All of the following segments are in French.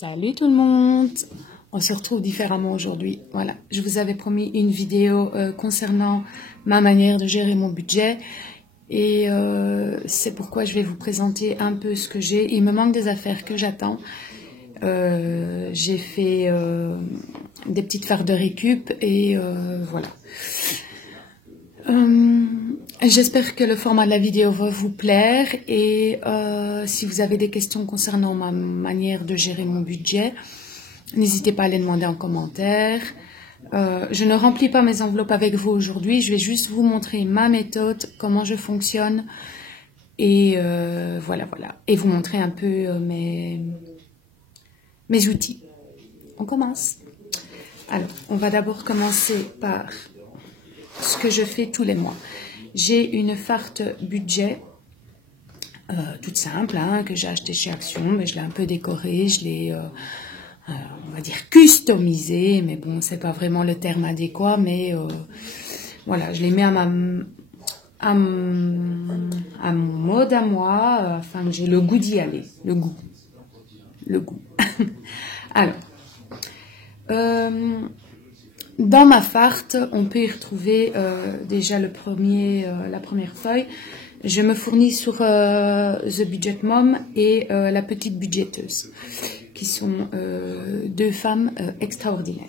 Salut tout le monde, on se retrouve différemment aujourd'hui. Voilà, je vous avais promis une vidéo concernant ma manière de gérer mon budget et c'est pourquoi je vais vous présenter un peu ce que j'ai. Il me manque des affaires que j'attends. J'ai fait des petites fardes de récup et voilà. J'espère que le format de la vidéo va vous plaire et si vous avez des questions concernant ma manière de gérer mon budget, n'hésitez pas à les demander en commentaire. Je ne remplis pas mes enveloppes avec vous aujourd'hui, je vais juste vous montrer ma méthode, comment je fonctionne et voilà. Et vous montrer un peu mes outils. On commence. Alors, on va d'abord commencer par ce que je fais tous les mois. J'ai une farte budget toute simple hein, que j'ai achetée chez Action, mais je l'ai un peu décorée, je l'ai, on va dire, customisée, mais bon, c'est pas vraiment le terme adéquat, mais voilà, je l'ai mis à mon mode à moi, afin que j'ai le goût d'y aller, le goût. Alors, dans ma farte, on peut y retrouver déjà la première feuille. Je me fournis sur The Budget Mom et la petite budgéteuse, qui sont deux femmes extraordinaires.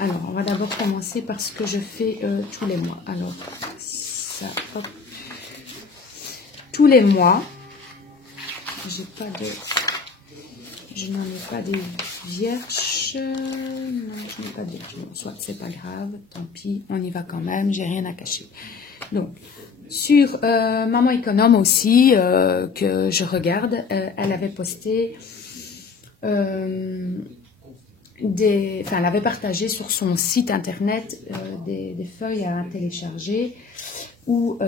Alors, on va d'abord commencer par ce que je fais tous les mois. Alors, ça, hop. Tous les mois, je n'en ai pas des vierges. Non, je n'ai pas de vierges. Soit c'est pas grave, tant pis, on y va quand même, j'ai rien à cacher. Donc, sur Maman Économe aussi, que je regarde, elle avait posté, elle avait partagé sur son site internet des feuilles à télécharger où,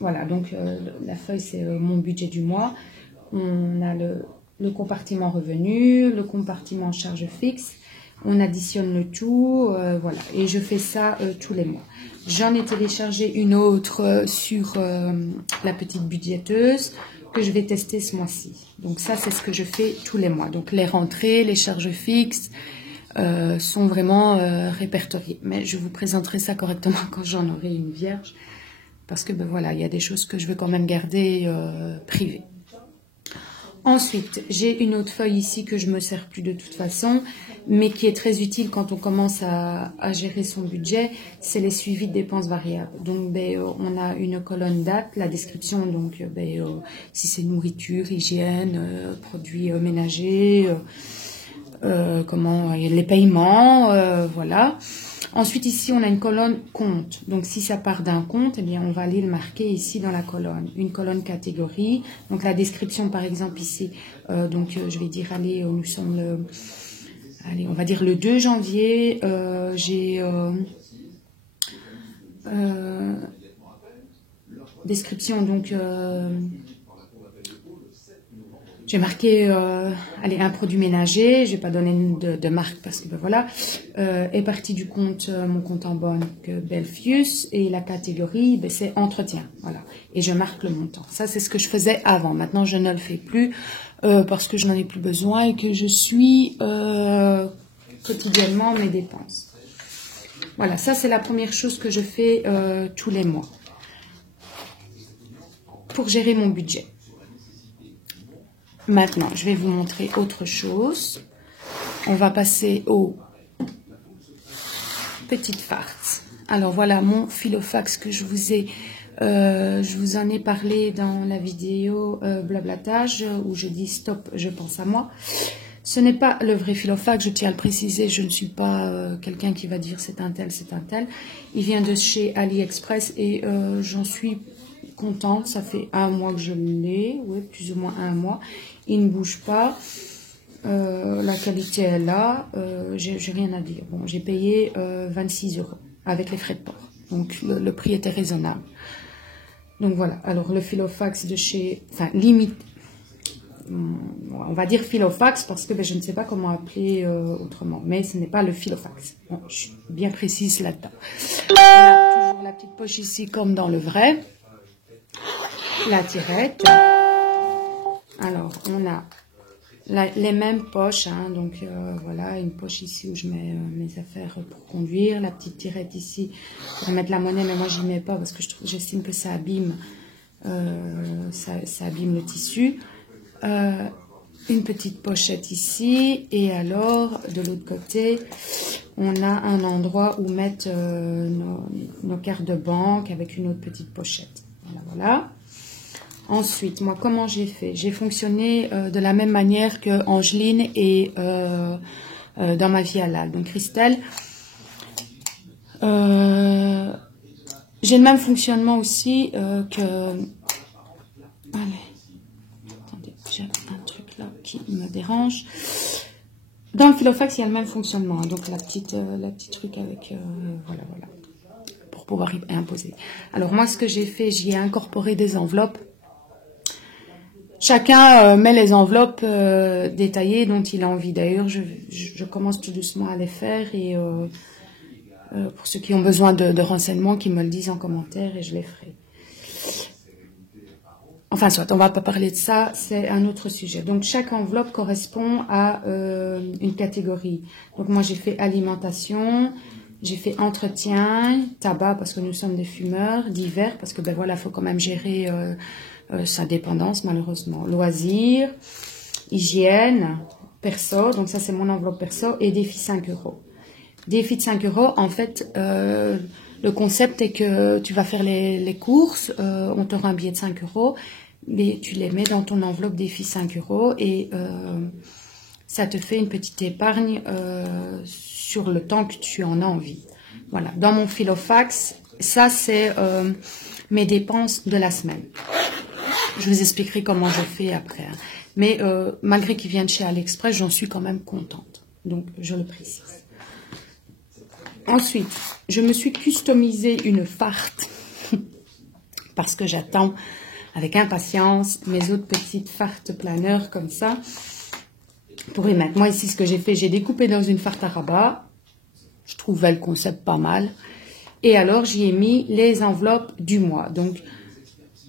voilà, donc la feuille c'est mon budget du mois. On a le compartiment revenu, le compartiment charge fixe, on additionne le tout, voilà, et je fais ça tous les mois. J'en ai téléchargé une autre sur la petite budgéteuse que je vais tester ce mois-ci. Donc ça, c'est ce que je fais tous les mois. Donc les rentrées, les charges fixes sont vraiment répertoriées. Mais je vous présenterai ça correctement quand j'en aurai une vierge, parce que ben voilà, il y a des choses que je veux quand même garder privées. Ensuite, j'ai une autre feuille ici que je ne me sers plus de toute façon, mais qui est très utile quand on commence à gérer son budget, c'est les suivis de dépenses variables. Donc, on a une colonne date, la description, donc si c'est nourriture, hygiène, produits ménagers, les paiements, voilà. Ensuite, ici, on a une colonne compte. Donc, si ça part d'un compte, eh bien, on va aller le marquer ici dans la colonne. Une colonne catégorie. Donc, la description, par exemple, ici. Je vais dire, allez, nous sommes on va dire le 2 janvier. J'ai description, donc... j'ai marqué un produit ménager, je vais pas donner de marque parce que ben voilà, est partie du compte, mon compte en banque Belfius et la catégorie ben, c'est entretien, voilà, et je marque le montant. Ça c'est ce que je faisais avant, maintenant je ne le fais plus parce que je n'en ai plus besoin et que je suis quotidiennement mes dépenses. Voilà, ça c'est la première chose que je fais tous les mois pour gérer mon budget. Maintenant, je vais vous montrer autre chose. On va passer aux petites farces. Alors voilà mon filofax que je vous en ai parlé dans la vidéo blablatage où je dis stop, je pense à moi. Ce n'est pas le vrai filofax, je tiens à le préciser, je ne suis pas quelqu'un qui va dire c'est un tel, c'est un tel. Il vient de chez AliExpress et j'en suis contente, ça fait un mois que je l'ai, oui, plus ou moins un mois. Il ne bouge pas, la qualité est là, j'ai rien à dire. Bon, j'ai payé 26 € avec les frais de port, donc le prix était raisonnable. Donc voilà, alors le filofax de chez, enfin limite, on va dire filofax parce que ben, je ne sais pas comment appeler autrement, mais ce n'est pas le filofax. Bon, je suis bien précise là-dedans. Voilà, toujours la petite poche ici comme dans le vrai. La tirette. Alors, on a les mêmes poches, hein, donc voilà, une poche ici où je mets mes affaires pour conduire, la petite tirette ici pour mettre la monnaie, mais moi je n'y mets pas parce que j'estime que ça abîme, ça abîme le tissu. Une petite pochette ici, et alors de l'autre côté on a un endroit où mettre nos cartes de banque avec une autre petite pochette. Voilà, voilà. Ensuite, moi, comment j'ai fait? J'ai fonctionné de la même manière que Angeline et dans ma vie halal. Donc, Christelle, j'ai le même fonctionnement aussi que... Allez, attendez, j'ai un truc là qui me dérange. Dans le Filofax, il y a le même fonctionnement. Donc, la petite truc avec... voilà, voilà. Pour pouvoir y imposer. Alors, moi, ce que j'ai fait, j'y ai incorporé des enveloppes. Chacun met les enveloppes détaillées dont il a envie. D'ailleurs, je commence tout doucement à les faire et pour ceux qui ont besoin de renseignements, qui me le disent en commentaire et je les ferai. Enfin, soit, on va pas parler de ça, c'est un autre sujet. Donc, chaque enveloppe correspond à une catégorie. Donc, moi, j'ai fait alimentation, j'ai fait entretien, tabac parce que nous sommes des fumeurs, divers parce que ben voilà, faut quand même gérer sa dépendance malheureusement, loisirs, hygiène, perso, donc ça c'est mon enveloppe perso, et défi 5 €. Défi de 5 €, en fait, le concept est que tu vas faire les courses, on t'aura un billet de 5 €, mais tu les mets dans ton enveloppe défi 5 € et ça te fait une petite épargne sur le temps que tu en as envie. Voilà, dans mon Filofax, ça c'est mes dépenses de la semaine. Je vous expliquerai comment je fais après. Hein. Mais malgré qu'ils viennent chez AliExpress, j'en suis quand même contente. Donc, je le précise. Ensuite, je me suis customisé une farte parce que j'attends avec impatience mes autres petites fartes planeurs comme ça pour y mettre. Moi, ici, ce que j'ai fait, j'ai découpé dans une farte à rabat. Je trouvais le concept pas mal. Et alors, j'y ai mis les enveloppes du mois. Donc,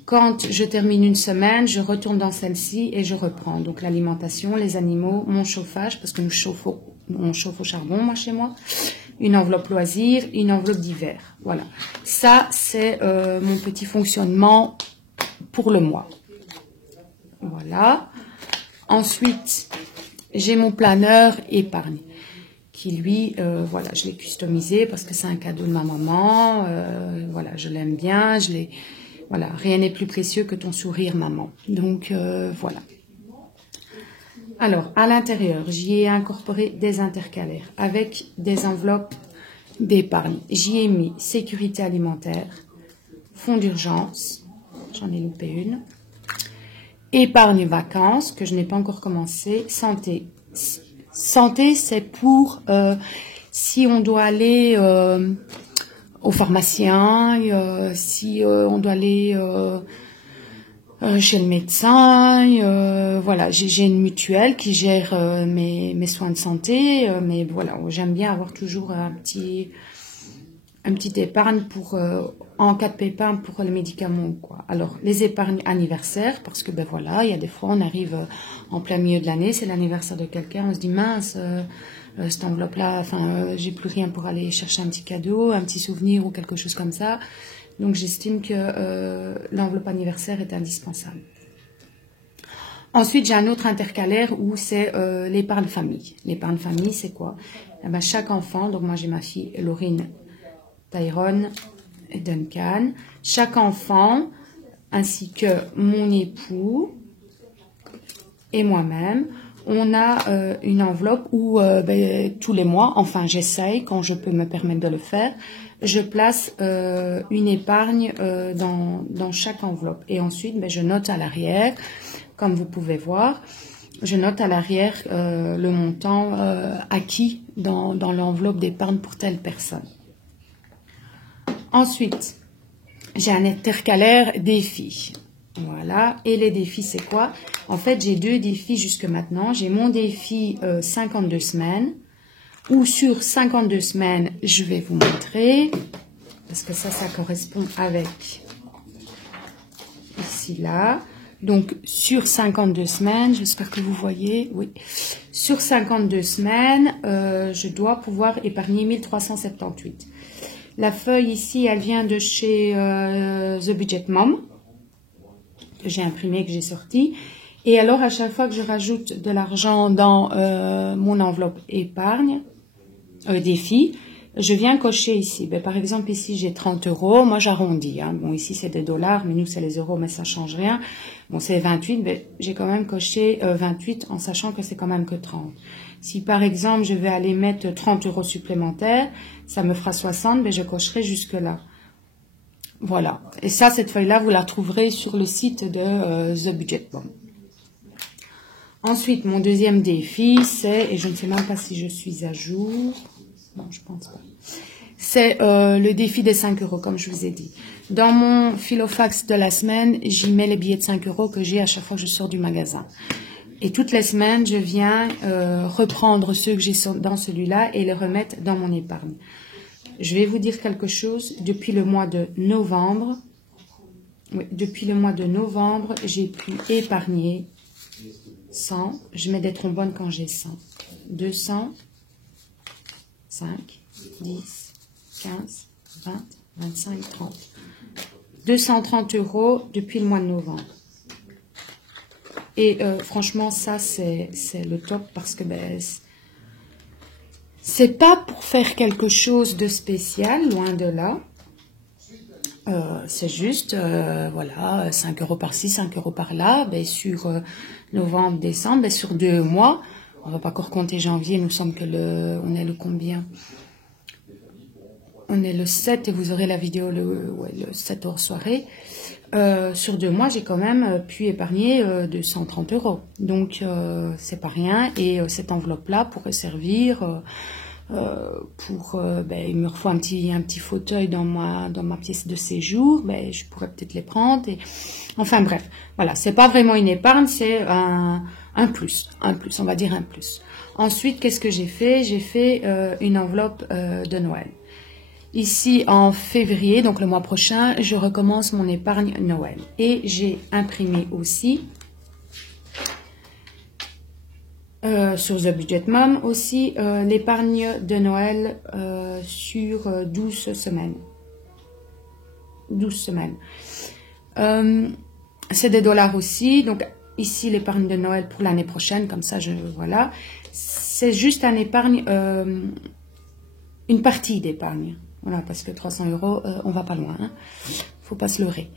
quand je termine une semaine, je retourne dans celle-ci et je reprends. Donc, l'alimentation, les animaux, mon chauffage, parce que on chauffe au charbon, moi, chez moi. Une enveloppe loisir, une enveloppe d'hiver. Voilà. Ça, c'est mon petit fonctionnement pour le mois. Voilà. Ensuite, j'ai mon planeur épargne qui, lui, voilà, je l'ai customisé parce que c'est un cadeau de ma maman. Voilà, je l'aime bien, je l'ai... Voilà, rien n'est plus précieux que ton sourire, maman. Donc, voilà. Alors, à l'intérieur, j'y ai incorporé des intercalaires avec des enveloppes d'épargne. J'y ai mis sécurité alimentaire, fonds d'urgence, j'en ai loupé une, épargne vacances, que je n'ai pas encore commencé, santé. Santé, c'est pour si on doit aller... au pharmacien, si on doit aller chez le médecin, voilà, j'ai une mutuelle qui gère mes soins de santé, mais voilà, j'aime bien avoir toujours un petit épargne pour en cas de pépin pour les médicaments quoi. Alors les épargnes anniversaires parce que ben voilà, il y a des fois on arrive en plein milieu de l'année, c'est l'anniversaire de quelqu'un, on se dit mince. Cette enveloppe-là, enfin, j'ai plus rien pour aller chercher un petit cadeau, un petit souvenir ou quelque chose comme ça. Donc, j'estime que l'enveloppe anniversaire est indispensable. Ensuite, j'ai un autre intercalaire où c'est l'épargne famille. L'épargne famille, c'est quoi? Eh ben, chaque enfant, donc moi j'ai ma fille Laurine, Tyrone et Duncan. Chaque enfant, ainsi que mon époux et moi-même, on a une enveloppe où tous les mois, enfin j'essaye quand je peux me permettre de le faire, je place une épargne dans chaque enveloppe. Et ensuite, je note à l'arrière, comme vous pouvez voir, je note à l'arrière le montant acquis dans l'enveloppe d'épargne pour telle personne. Ensuite, j'ai un intercalaire défi. Voilà, et les défis, c'est quoi? En fait, j'ai deux défis jusque maintenant. J'ai mon défi 52 semaines, où sur 52 semaines, je vais vous montrer, parce que ça correspond avec ici, là. Donc, sur 52 semaines, j'espère que vous voyez, oui, sur 52 semaines, je dois pouvoir épargner 1378. La feuille ici, elle vient de chez The Budget Mom, que j'ai imprimé, que j'ai sorti. Et alors, à chaque fois que je rajoute de l'argent dans mon enveloppe épargne, défi, je viens cocher ici. Ben, par exemple, ici, j'ai 30 €. Moi, j'arrondis. Hein. Bon, ici, c'est des dollars, mais nous, c'est les euros, mais ça change rien. Bon, c'est 28, mais j'ai quand même coché 28 en sachant que c'est quand même que 30. Si, par exemple, je vais aller mettre 30 € supplémentaires, ça me fera 60, mais je cocherai jusque-là. Voilà. Et ça, cette feuille-là, vous la trouverez sur le site de The Budget Mom. Ensuite, mon deuxième défi, c'est, et je ne sais même pas si je suis à jour, non, je pense pas, c'est le défi des 5 €, comme je vous ai dit. Dans mon filofax de la semaine, j'y mets les billets de 5 € que j'ai à chaque fois que je sors du magasin. Et toutes les semaines, je viens reprendre ceux que j'ai dans celui-là et les remettre dans mon épargne. Je vais vous dire quelque chose, depuis le mois de novembre, j'ai pu épargner 100, je mets des trombones quand j'ai 100, 200, 5, 10, 15, 20, 25, 30. 230 € depuis le mois de novembre. Et franchement, ça, c'est le top parce que ben, c'est pas pour faire quelque chose de spécial, loin de là. C'est juste, voilà, 5 € par-ci, 5 € par-là, ben, sur novembre, décembre, ben, sur 2 mois. On va pas encore compter janvier, nous sommes que on est le combien? On est le 7 et vous aurez la vidéo le 7 hors soirée. Sur 2 mois, j'ai quand même pu épargner 230 €. Donc, c'est pas rien. Et cette enveloppe-là pourrait servir ben, il me faut un petit fauteuil dans ma pièce de séjour. Ben, je pourrais peut-être les prendre. Enfin bref, voilà. C'est pas vraiment une épargne, c'est un plus. On va dire un plus. Ensuite, qu'est-ce que j'ai fait? J'ai fait une enveloppe de Noël. Ici, en février, donc le mois prochain, je recommence mon épargne Noël. Et j'ai imprimé aussi, sur The Budget Mom aussi, l'épargne de Noël sur 12 semaines. 12 semaines. C'est des dollars aussi. Donc, ici, l'épargne de Noël pour l'année prochaine. Comme ça, voilà. C'est juste un épargne, une partie d'épargne. Voilà, parce que 300 €, on va pas loin. Hein. Faut pas se leurrer.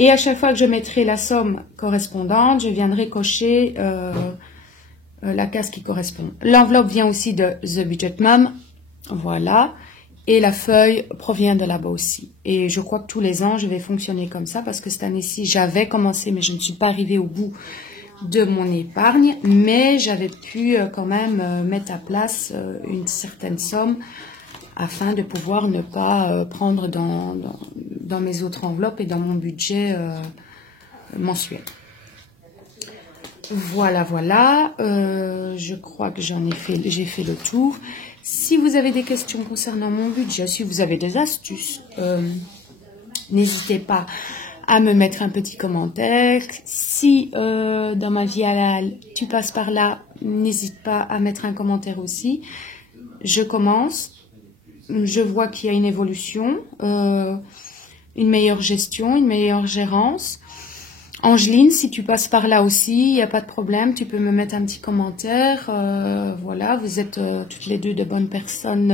Et à chaque fois que je mettrai la somme correspondante, je viendrai cocher la case qui correspond. L'enveloppe vient aussi de The Budget Mom. Voilà. Et la feuille provient de là-bas aussi. Et je crois que tous les ans, je vais fonctionner comme ça parce que cette année-ci, j'avais commencé, mais je ne suis pas arrivée au bout de mon épargne. Mais j'avais pu quand même mettre à place une certaine somme afin de pouvoir ne pas prendre dans mes autres enveloppes et dans mon budget mensuel. Voilà, voilà. Je crois que j'ai fait le tour. Si vous avez des questions concernant mon budget, si vous avez des astuces, n'hésitez pas à me mettre un petit commentaire. Si dans ma vie halal, tu passes par là, n'hésite pas à mettre un commentaire aussi. Je commence. Je vois qu'il y a une évolution, une meilleure gestion, une meilleure gérance. Angeline, si tu passes par là aussi, il n'y a pas de problème, tu peux me mettre un petit commentaire. Voilà, vous êtes toutes les deux de bonnes personnes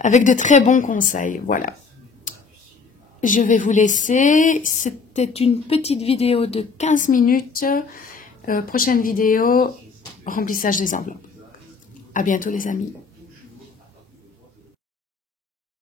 avec de très bons conseils. Voilà. Je vais vous laisser. C'était une petite vidéo de 15 minutes. Prochaine vidéo, remplissage des enveloppes. À bientôt les amis.